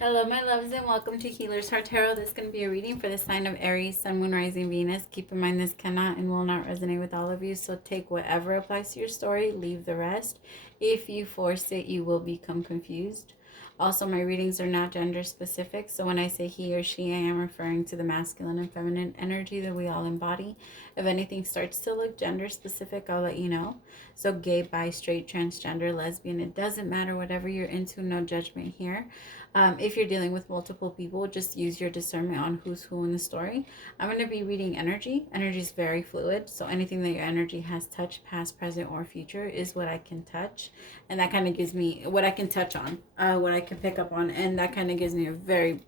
Hello, my loves, and welcome to Healer's Heart Tarot. This is going to be a reading for the sign of Aries, Sun, Moon, Rising, Venus. Keep in mind this cannot and will not resonate with all of you, so take whatever applies to your story, leave the rest. If you force it, you will become confused. Also, my readings are not gender specific, so when I say he or she, I am referring to the masculine and feminine energy that we all embody. If anything starts to look gender specific, I'll let you know. So gay, bi, straight, transgender, lesbian, it doesn't matter, whatever you're into, no judgment here. If you're dealing with multiple people, just use your discernment on who's who in the story. I'm going to be reading energy. Energy is very fluid, so anything that your energy has touched, past, present, or future, is what I can touch. And that kind of gives me what I can touch on, what I can pick up on, and that kind of gives me a very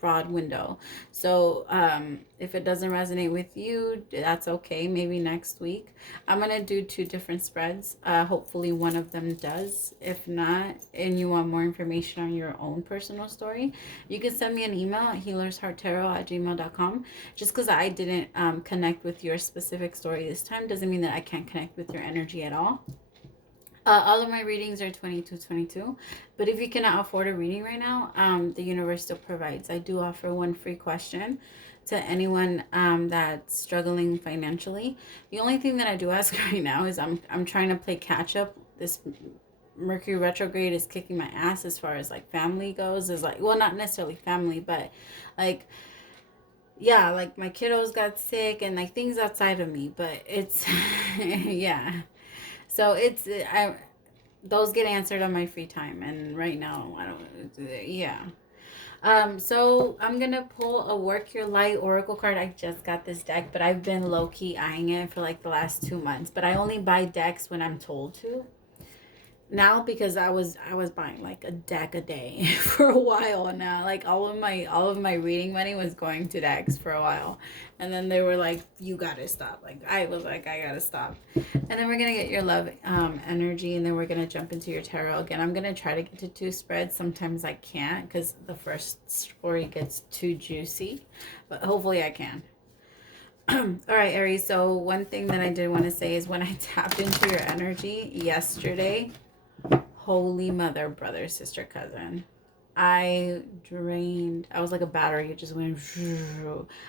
broad window. So if it doesn't resonate with you, that's okay. Maybe next week. I'm gonna do 2 different spreads. Hopefully one of them does. If not, and you want more information on your own personal story, you can send me an email at healershearttarot@gmail.com. Just because I didn't connect with your specific story this time doesn't mean that I can't connect with your energy at all. All of my readings are 22, but if you cannot afford a reading right now, the universe still provides. I do offer 1 free question to anyone that's struggling financially. The only thing that I do ask right now is I'm trying to play catch up. This Mercury retrograde is kicking my ass as far as family goes. Is well, not necessarily family, but yeah, my kiddos got sick and things outside of me, but it's yeah. So those get answered on my free time, and right now I don't. Yeah. So I'm gonna pull a Work Your Light Oracle card. I just got this deck, but I've been low key eyeing it for the last 2 months. But I only buy decks when I'm told to. Now, because I was buying a deck a day for a while now. All of my reading money was going to decks for a while, and then they were like, you gotta stop. I was like, I gotta stop. And then we're gonna get your love energy, and then we're gonna jump into your tarot again. I'm gonna try to get to 2 spreads. Sometimes I can't because the first story gets too juicy, but hopefully I can. All right, Aries, so one thing that I did want to say is when I tapped into your energy yesterday, holy mother, brother, sister, cousin, I drained. I was like a battery. It just went.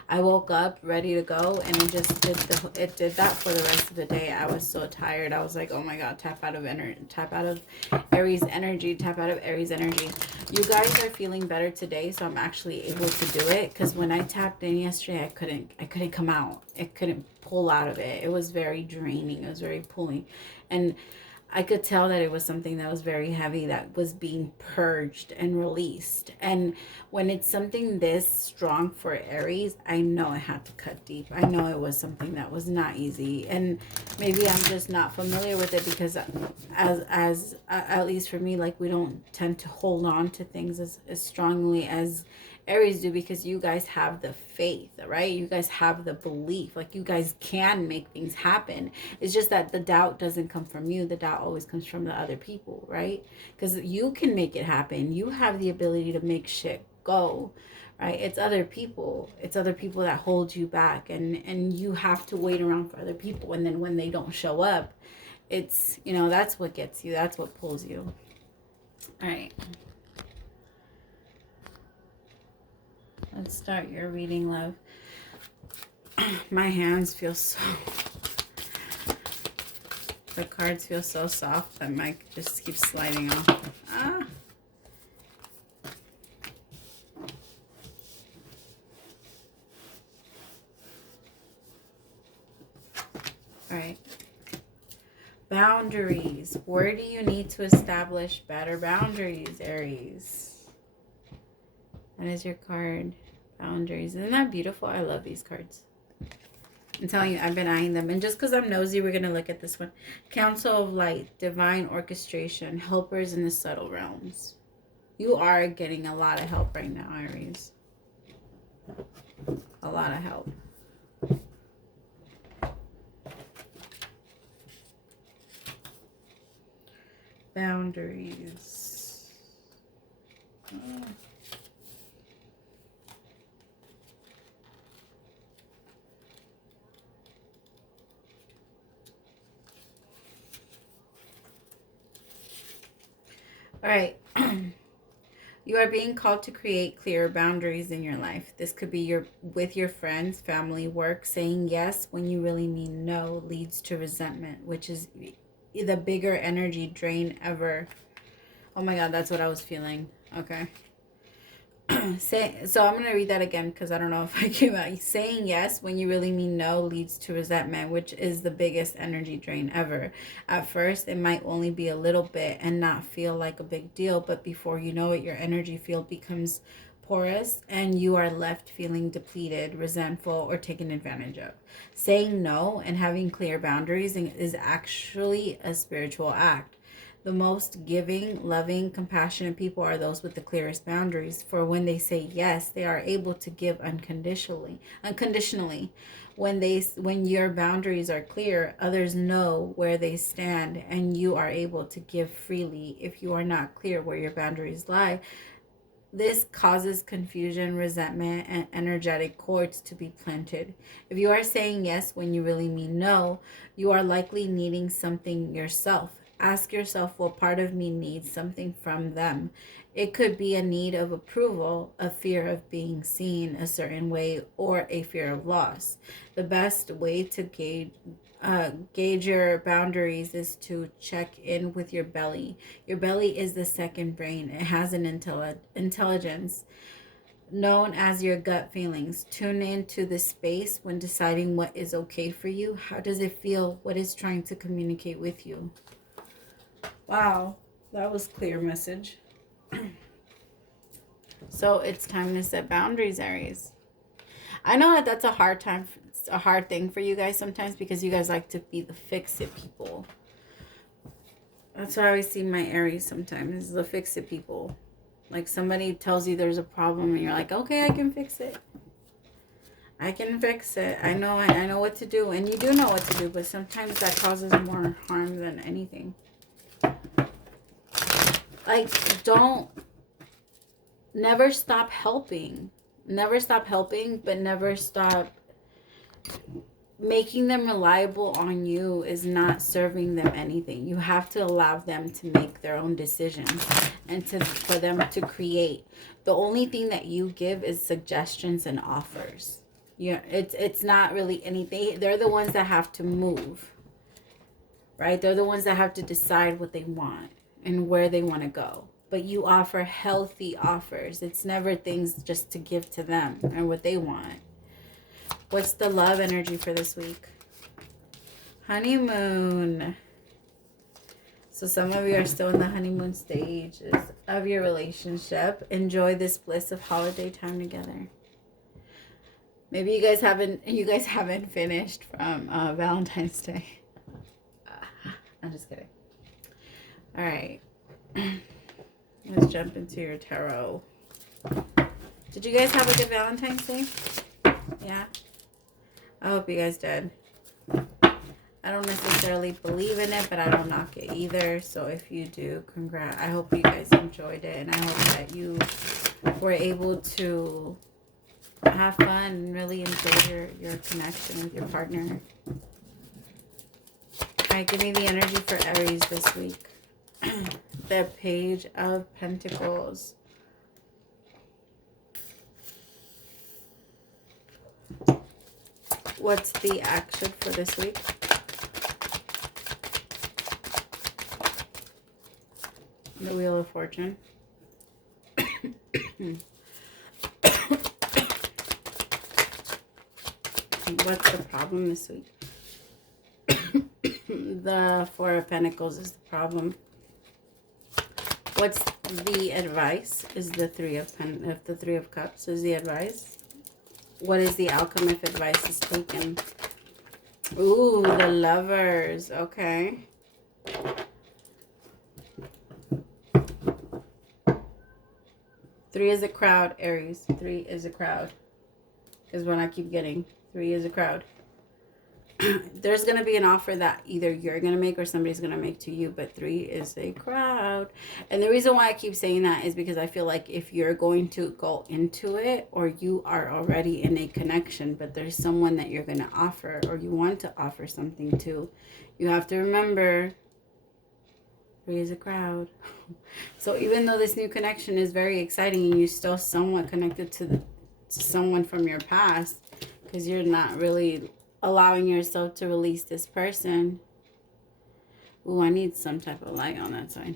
I woke up ready to go, and it just did that for the rest of the day. I was so tired. I was like, oh my god, tap out of Aries energy, tap out of Aries energy. You guys are feeling better today, so I'm actually able to do it. Because when I tapped in yesterday, I couldn't come out. I couldn't pull out of it. It was very draining. It was very pulling, and I could tell that it was something that was very heavy that was being purged and released. And when it's something this strong for Aries, I know it had to cut deep. I know it was something that was not easy. And maybe I'm just not familiar with it because as at least for me, we don't tend to hold on to things as strongly as Aries do, because you guys have the faith, right? You guys have the belief. You guys can make things happen. It's just that the doubt doesn't come from you. The doubt always comes from the other people, right? Because you can make it happen. You have the ability to make shit go, right? It's other people. It's other people that hold you back, and you have to wait around for other people. And then when they don't show up, it's, that's what gets you. That's what pulls you. All right. Let's start your reading, love. My hands feel so... The cards feel so soft that my just keeps sliding off. Ah! Alright. Boundaries. Where do you need to establish better boundaries, Aries? That is your card. Boundaries. Isn't that beautiful? I love these cards. I'm telling you, I've been eyeing them. And just because I'm nosy, we're going to look at this one. Council of Light, Divine Orchestration, Helpers in the Subtle Realms. You are getting a lot of help right now, Aries. A lot of help. Boundaries. Oh. All right. You are being called to create clear boundaries in your life. This could be with your friends, family, work. Saying yes when you really mean no leads to resentment, which is the bigger energy drain ever. Oh my God, that's what I was feeling. Okay. So I'm going to read that again because I don't know if I came out. Saying yes when you really mean no leads to resentment, which is the biggest energy drain ever. At first, it might only be a little bit and not feel like a big deal, but before you know it, your energy field becomes porous and you are left feeling depleted, resentful, or taken advantage of. Saying no and having clear boundaries is actually a spiritual act. The most giving, loving, compassionate people are those with the clearest boundaries. For when they say yes, they are able to give unconditionally. When your boundaries are clear, others know where they stand, and you are able to give freely. If you are not clear where your boundaries lie, this causes confusion, resentment, and energetic cords to be planted. If you are saying yes when you really mean no, you are likely needing something yourself. Ask yourself, what part of me needs something from them? It could be a need of approval, a fear of being seen a certain way, or a fear of loss. The best way to gauge your boundaries is to check in with your belly. Your belly is the second brain. It has an intelligence known as your gut feelings. Tune into the space when deciding what is okay for you. How does it feel? What is trying to communicate with you? Wow, that was clear message. So it's time to set boundaries, Aries. I know that that's a hard thing for you guys sometimes because you guys like to be the fix-it people. That's why I always see my Aries sometimes, the fix-it people. Like somebody tells you there's a problem and you're like, okay, I can fix it. I can fix it. I know what to do. And you do know what to do, but sometimes that causes more harm than anything. Like, never stop helping. Never stop helping, but never stop making them reliable on you is not serving them anything. You have to allow them to make their own decisions and for them to create. The only thing that you give is suggestions and offers. Yeah, it's not really anything. They're the ones that have to move, right? They're the ones that have to decide what they want and where they want to go. But you offer healthy offers. It's never things just to give to them and what they want. What's the love energy for this week? Honeymoon. So some of you are still in the honeymoon stages of your relationship. Enjoy this bliss of holiday time together. Maybe you guys haven't finished from Valentine's Day. I'm just kidding. All right. Let's jump into your tarot. Did you guys have a good Valentine's Day? Yeah? I hope you guys did. I don't necessarily believe in it, but I don't knock it either. So if you do, congrats. I hope you guys enjoyed it, and I hope that you were able to have fun and really enjoy your connection with your partner. All right, give me the energy for Aries this week. The Page of Pentacles. What's the action for this week? The Wheel of Fortune. What's the problem this week? The Four of Pentacles is the problem. What's the advice? Is the Three of Cups is the advice. What is the outcome if advice is taken? Ooh, the Lovers. Okay. Three is a crowd, Aries. 3 is a crowd. Is what I keep getting. 3 is a crowd. There's going to be an offer that either you're going to make or somebody's going to make to you, but 3 is a crowd. And the reason why I keep saying that is because I feel like if you're going to go into it, or you are already in a connection, but there's someone that you're going to offer or you want to offer something to, you have to remember Three is a crowd. So even though this new connection is very exciting and you're still somewhat connected to someone from your past, because you're not really allowing yourself to release this person. Ooh, I need some type of light on that side.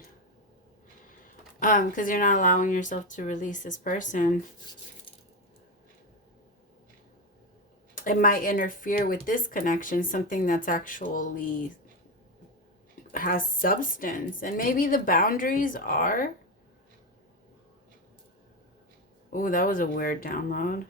Because you're not allowing yourself to release this person. It might interfere with this connection, something that's actually has substance. And maybe the boundaries are... Ooh, that was a weird download.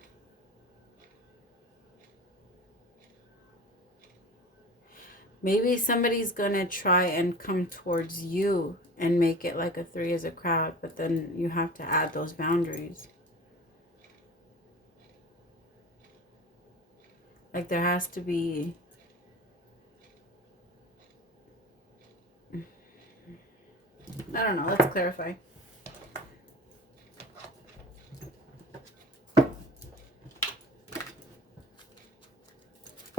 Maybe somebody's going to try and come towards you and make it like a three as a crowd, but then you have to add those boundaries. Like there has to be... I don't know. Let's clarify.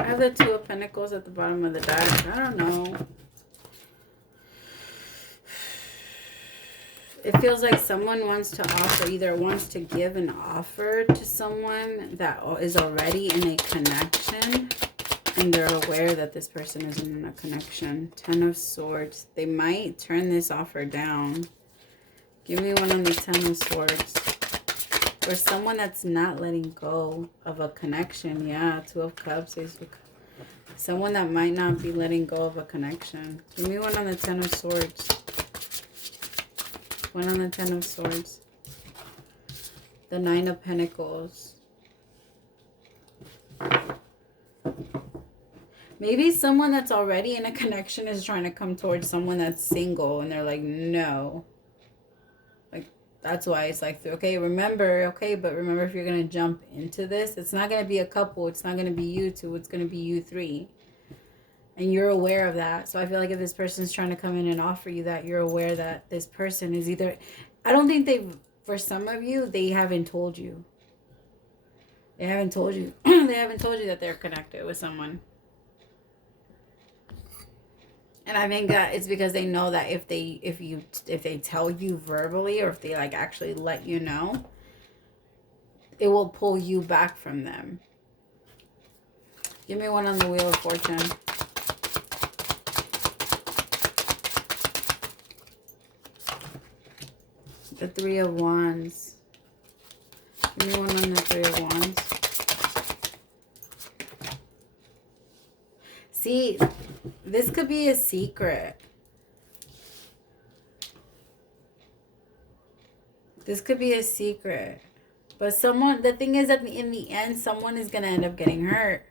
I have the Two of Pentacles at the bottom of the deck. I don't know. It feels like someone wants to offer, either wants to give an offer to someone that is already in a connection, and they're aware that this person isn't in a connection. Ten of Swords. They might turn this offer down. Give me one on the Ten of Swords. Or someone that's not letting go of a connection. Yeah, Two of Cups. Someone that might not be letting go of a connection. Give me one on the Ten of Swords. One on the Ten of Swords. The Nine of Pentacles. Maybe someone that's already in a connection is trying to come towards someone that's single, and they're like, no. Like, that's why it's like, okay, but remember if you're going to jump into this, it's not going to be a couple. It's not going to be you two. It's going to be you three. And you're aware of that. So I feel like if this person's trying to come in and offer you that, you're aware that this person is either... I don't think for some of you, they haven't told you. They haven't told you. They haven't told you that they're connected with someone. And I think that it's because they know that if they tell you verbally, or if they like actually let you know, it will pull you back from them. Give me one on the Wheel of Fortune. The Three of Wands. Give me one on the Three of Wands. See, this could be a secret. This could be a secret. But the thing is that in the end, someone is going to end up getting hurt.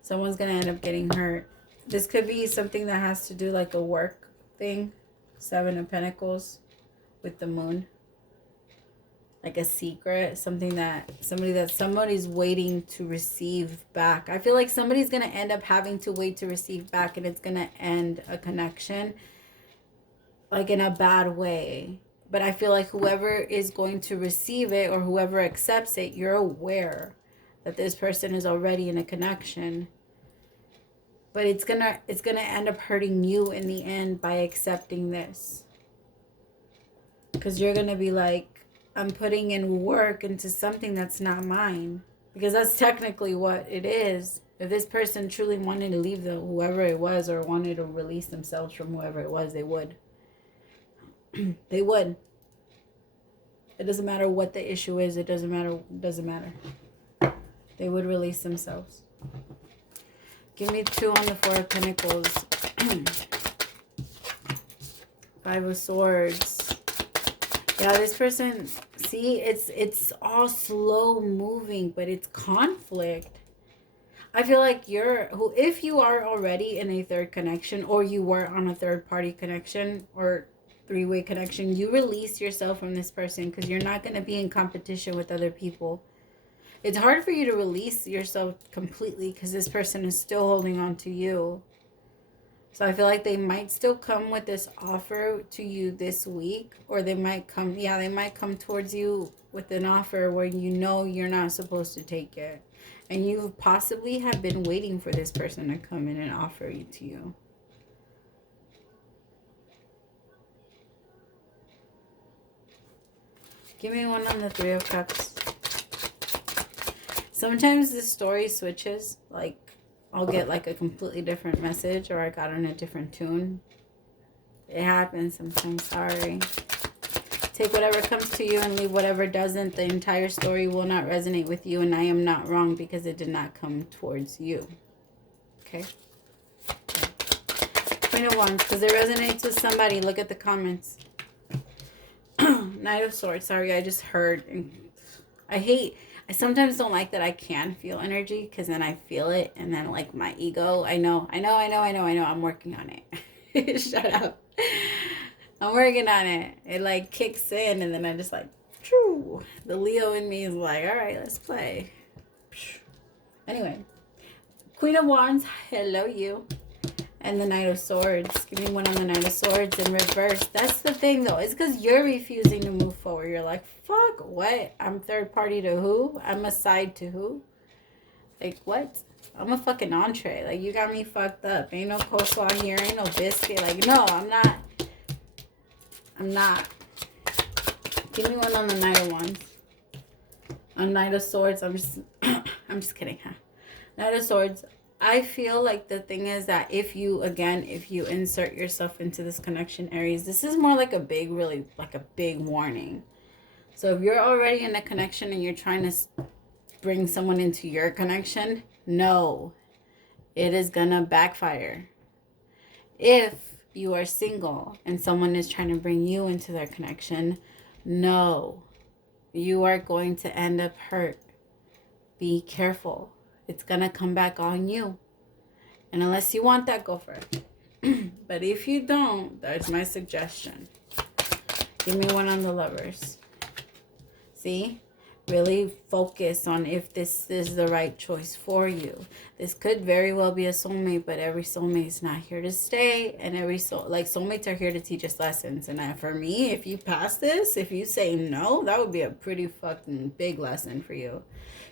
Someone's going to end up getting hurt. This could be something that has to do like a work thing. Seven of Pentacles with the Moon. Like a secret, something that somebody's waiting to receive back. I feel like somebody's going to end up having to wait to receive back, and it's going to end a connection like in a bad way. But I feel like whoever is going to receive it, or whoever accepts it, you're aware that this person is already in a connection. But it's going to end up hurting you in the end by accepting this. Because you're going to be like, I'm putting in work into something that's not mine. Because that's technically what it is. If this person truly wanted to leave whoever it was, or wanted to release themselves from whoever it was, they would. They would. It doesn't matter what the issue is. It doesn't matter. They would release themselves. Give me two on the Four of Pentacles. Five of Swords. Yeah, this person, see, it's all slow moving, but it's conflict. I feel like if you are already in a third connection, or you were on a third party connection, or three-way connection, you release yourself from this person, because you're not going to be in competition with other people. It's hard for you to release yourself completely, because this person is still holding on to you. So I feel like they might still come with this offer to you this week, or they might come towards you with an offer where you know you're not supposed to take it. And you possibly have been waiting for this person to come in and offer it to you. Give me one on the Three of Cups. Sometimes the story switches. Like, I'll get like a completely different message, or I got on a different tune. It happens sometimes. Sorry. Take whatever comes to you and leave whatever doesn't. The entire story will not resonate with you, and I am not wrong because it did not come towards you. Okay? Queen of Wands, because it resonates with somebody. Look at the comments. Knight of Swords. Sorry, I just heard. I sometimes don't like that I can feel energy, because then I feel it, and then like my ego, I know, I'm working on it. Shut up. I'm working on it. It like kicks in, and then I just like, true. The Leo in me is like, all right, let's play. Anyway, Queen of Wands, hello you. And the Knight of Swords. Give me one on the Knight of Swords in reverse. That's the thing, though. It's because you're refusing to move forward. You're like, fuck, what? I'm third party to who? I'm a side to who? Like, what? I'm a fucking entree. Like, you got me fucked up. Ain't no coleslaw here. Ain't no biscuit. Like, no, I'm not. I'm not. Give me one on the Knight of Wands. On Knight of Swords, I'm just kidding, huh? Knight of Swords. I feel like the thing is that if you insert yourself into this connection, Aries, this is more like a big, really like a big warning. So if you're already in a connection and you're trying to bring someone into your connection, no, it is gonna backfire. If you are single and someone is trying to bring you into their connection, no, you are going to end up hurt. Be careful. It's going to come back on you. And unless you want that, go for it. But if you don't, that's my suggestion. Give me one on the Lovers. See? Really focus on if this is the right choice for you. This could very well be a soulmate, but every soulmate is not here to stay. And soulmates are here to teach us lessons. And for me, if you pass this, if you say no, that would be a pretty fucking big lesson for you.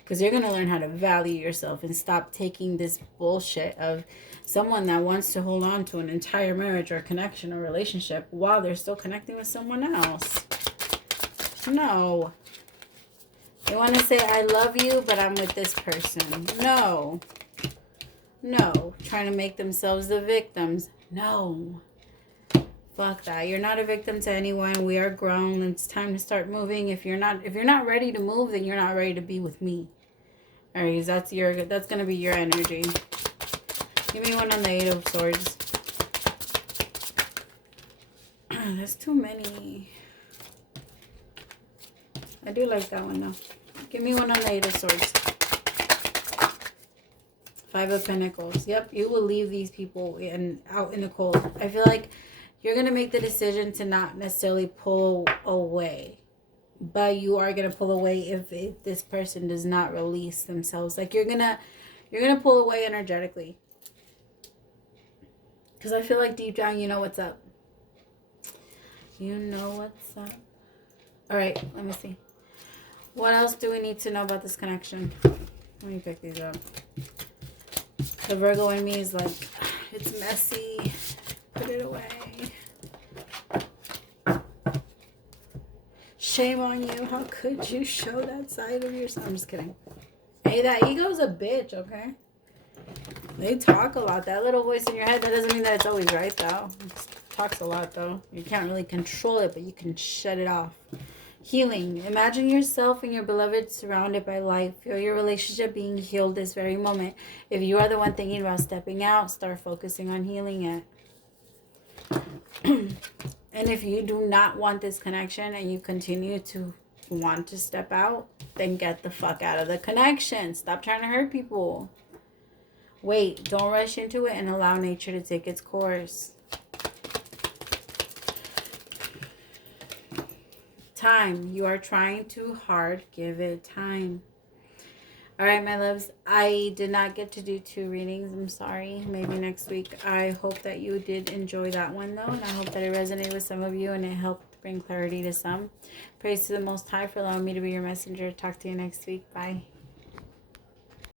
Because you're going to learn how to value yourself and stop taking this bullshit of someone that wants to hold on to an entire marriage or connection or relationship while they're still connecting with someone else. No. They want to say, I love you, but I'm with this person. No. No. Trying to make themselves the victims. No. Fuck that. You're not a victim to anyone. We are grown. It's time to start moving. If you're not ready to move, then you're not ready to be with me. Aries, that's gonna be your energy. Give me one on the Eight of Swords. There's too many. I do like that one though. Give me one on the Eight of Swords. Five of Pentacles. Yep, you will leave these people out in the cold. I feel like you're going to make the decision to not necessarily pull away. But you are going to pull away if this person does not release themselves. Like you're going to pull away energetically. Because I feel like deep down you know what's up. You know what's up. All right, let me see. What else do we need to know about this connection? Let me pick these up. The Virgo in me is like, it's messy. Put it away. Shame on you. How could you show that side of yourself? I'm just kidding. Hey, that ego's a bitch, okay? They talk a lot. That little voice in your head, that doesn't mean that it's always right, though. It talks a lot, though. You can't really control it, but you can shut it off. Healing. Imagine yourself and your beloved surrounded by light. Feel your relationship being healed this very moment. If you are the one thinking about stepping out, start focusing on healing it. And if you do not want this connection and you continue to want to step out, then get the fuck out of the connection. Stop trying to hurt people. Wait, don't rush into it and allow nature to take its course. Time. You are trying too hard. Give it time. All right, my loves. I did not get to do 2 readings. I'm sorry. Maybe next week. I hope that you did enjoy that one, though. And I hope that it resonated with some of you and it helped bring clarity to some. Praise to the Most High for allowing me to be your messenger. Talk to you next week. Bye.